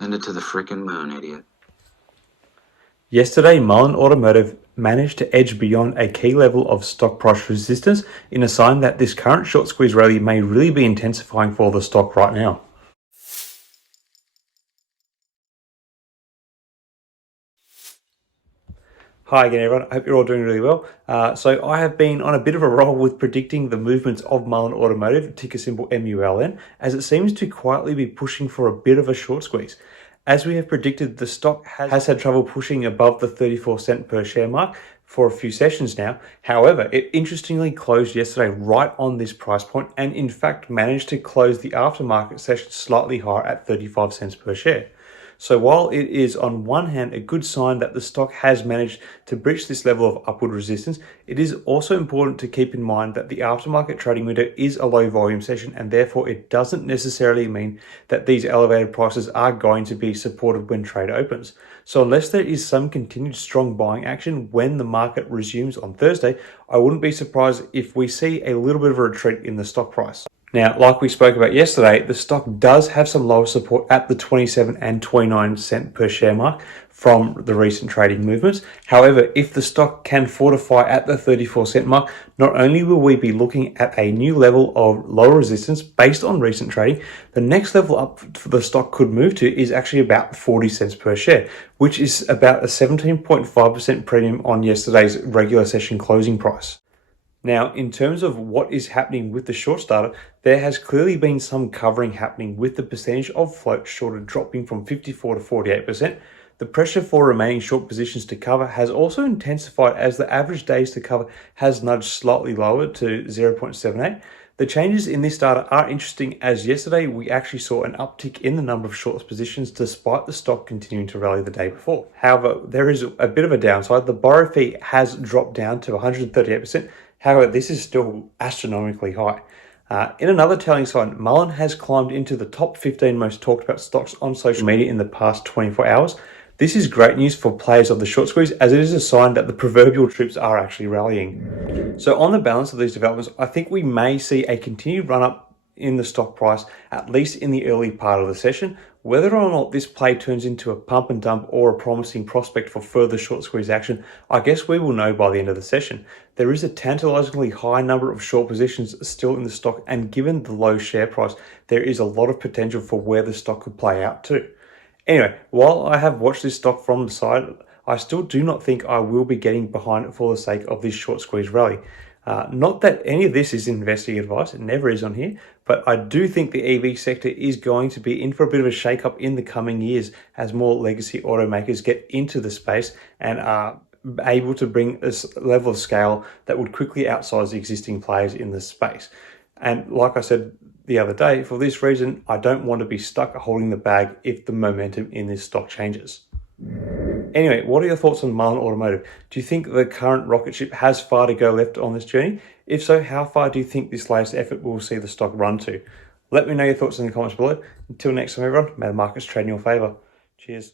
Send it to the frickin' moon, idiot. Yesterday, Mullen Automotive managed to edge beyond a key level of stock price resistance in a sign that this current short squeeze rally may really be intensifying for the stock right now. Hi again everyone, I hope you're all doing really well. So I have been on a bit of a roll with predicting the movements of Mullen Automotive, ticker symbol MULN, as it seems to quietly be pushing for a bit of a short squeeze. As we have predicted, the stock has had trouble pushing above the 34 cent per share mark for a few sessions now. However, it interestingly closed yesterday right on this price point and in fact managed to close the aftermarket session slightly higher at 35 cents per share. So while it is on one hand a good sign that the stock has managed to breach this level of upward resistance, it is also important to keep in mind that the aftermarket trading window is a low volume session and therefore it doesn't necessarily mean that these elevated prices are going to be supported when trade opens. So unless there is some continued strong buying action when the market resumes on Thursday, I wouldn't be surprised if we see a little bit of a retreat in the stock price. Now, like we spoke about yesterday, the stock does have some lower support at the 27 and 29 cent per share mark from the recent trading movements. However, if the stock can fortify at the 34 cent mark, not only will we be looking at a new level of lower resistance based on recent trading, the next level up for the stock could move to is actually about 40 cents per share, which is about a 17.5% premium on yesterday's regular session closing price. Now, in terms of what is happening with the short starter, there has clearly been some covering happening with the percentage of float shorted dropping from 54 to 48%. The pressure for remaining short positions to cover has also intensified as the average days to cover has nudged slightly lower to 0.78. The changes in this data are interesting as yesterday we actually saw an uptick in the number of short positions despite the stock continuing to rally the day before. However, there is a bit of a downside. The borrow fee has dropped down to 138%. However, this is still astronomically high. In another telling sign, Mullen has climbed into the top 15 most talked about stocks on social media in the past 24 hours. This is great news for players of the short squeeze as it is a sign that the proverbial troops are actually rallying. So on the balance of these developments, I think we may see a continued run up in the stock price, at least in the early part of the session. Whether or not this play turns into a pump and dump or a promising prospect for further short squeeze action, I guess we will know by the end of the session. There is a tantalizingly high number of short positions still in the stock, and given the low share price, there is a lot of potential for where the stock could play out too. Anyway, while I have watched this stock from the side, I still do not think I will be getting behind it for the sake of this short squeeze rally. Not that any of this is investing advice, it never is on here, but I do think the EV sector is going to be in for a bit of a shake-up in the coming years as more legacy automakers get into the space and are able to bring a level of scale that would quickly outsize the existing players in the space. And like I said the other day, for this reason, I don't want to be stuck holding the bag if the momentum in this stock changes. Anyway, what are your thoughts on Mullen Automotive? Do you think the current rocket ship has far to go left on this journey? If so, how far do you think this latest effort will see the stock run to? Let me know your thoughts in the comments below. Until next time, everyone, may the markets trade in your favor. Cheers.